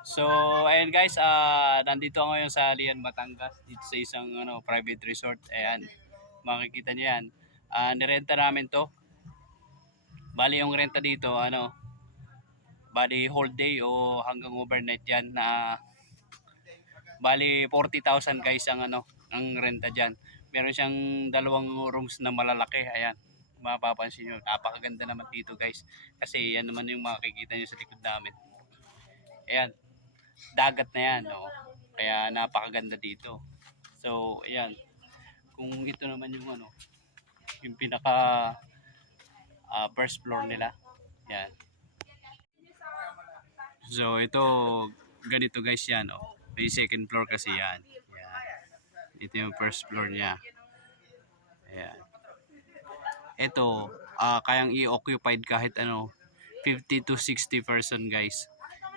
So, ayun guys, ah nandito ako ngayon sa Lian, Batangas, dito sa isang ano, private resort. Ayan, makikita niyo yan. Ah nirenta namin to. Bali yung renta dito, ano, bali whole day o hanggang overnight yan na bali 40,000 guys ang ano, ang renta diyan. Meron siyang dalawang rooms na malalaki. Ayan, mapapansin nyo. Napakaganda naman dito guys. Kasi yan naman yung makikita nyo sa likod namin. Ayan, dagat na yan. Oh. Kaya napakaganda dito. So, ayan. Kung ito naman yung ano, yung pinaka ah, first floor nila. Yan. So, ito, ganito guys yan. Oh. May second floor kasi yan. Yan. Ito yung first floor niya. Ayan. Ito, ah, kayang i-occupied kahit ano, 50 to 60 person guys.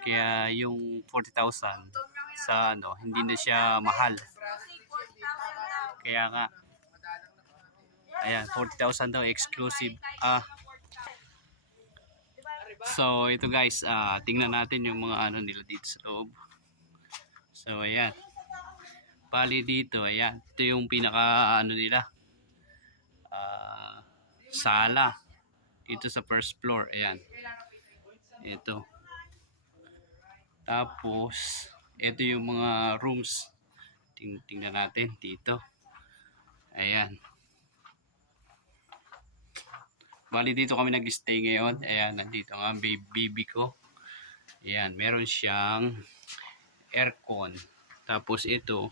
Kaya yung 40,000 sa ano, hindi na siya mahal. Kaya nga, ayan, 40,000 daw exclusive. Ah, so ito guys, ah, tingnan natin yung mga ano nila dito sa loob. So ayan. Bali dito, ayan. Ito yung pinaka ano nila. Ah, sala. Dito sa first floor, ayan. Ito. Tapos, ito yung mga rooms. Ting tingnan natin dito. Ayan. Bali dito kami nag-stay ngayon. Ayan, nandito nga ang baby, ko. Ayan, meron siyang aircon. Tapos ito,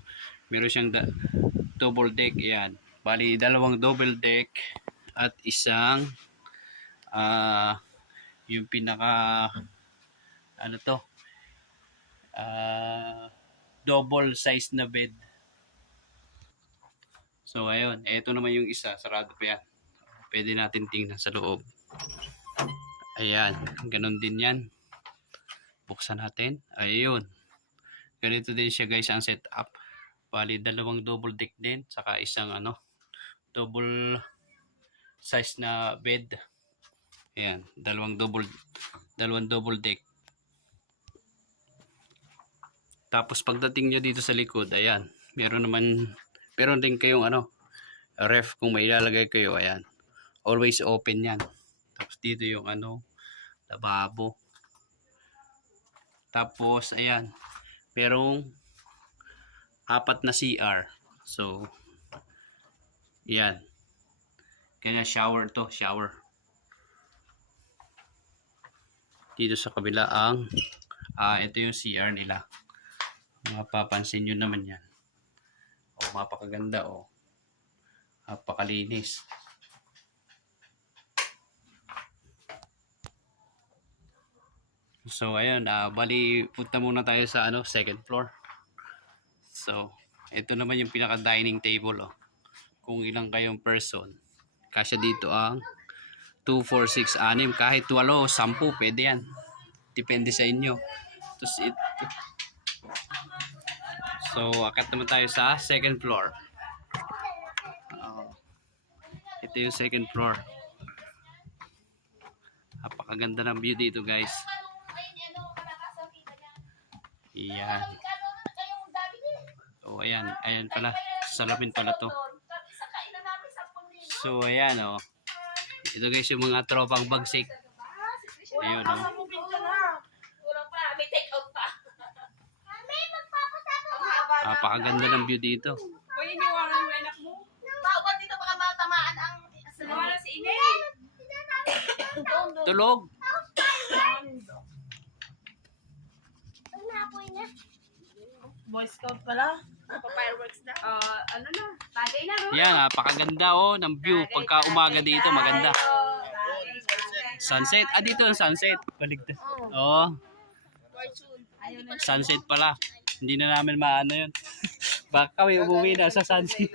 meron siyang double deck. Ayan. Bali, dalawang double deck at isang ah yung pinaka ano to ah double size na bed. So ayun, eto naman yung isa, sarado pa yan. Pwede natin tingnan sa loob. Ayan, ganun din yan. Buksan natin. Ayun. Ganito din siya guys ang setup. Bali dalawang double deck din, saka isang ano, double size na bed. Ayan, dalawang double dalawang double deck. Tapos pagdating nyo dito sa likod, ayan, meron naman, meron din kayong ano, ref kung may ilalagay kayo, ayan. Always open yan. Tapos dito yung ano, lababo. Tapos, ayan, merong apat na CR. So, yan. Kanya shower to, shower. Dito sa kabila ang, ah, ito yung CR nila. Mapapansin nyo naman yan. O, mapakaganda o. Napakalinis. So, ayun. ah bali, punta muna tayo sa ano, second floor. So, ito naman yung pinaka-dining table. Oh. Kung ilang kayong person. Kasya dito ang 2, 4, 6, 6. Kahit 8, 10, pwede yan. Depende sa inyo. Tapos ito, So, akat naman tayo sa second floor. Oo. ito yung second floor. Napakaganda ng view dito, guys. Yan. So, ayan. Ayan pala. Salamin pala to. So, ayan, oh. Ito guys, yung mga tropang bagsik. Ayun, oh. Napakaganda ng view dito. Uy, iniwanan mo anak mo. Bawal dito baka matamaan ang Wala si Inay. Tulog. Boy Scout pala. Pa-fireworks na. Ah, ano na? Tagay na, Ro. Yan, napakaganda oh ng view. Pagka umaga dito, maganda. Sunset. Ah, dito ang sunset. Baligtad. Oo. Sunset pala. Hindi na namin maano yun. Baka kami umuwi na sa sunset.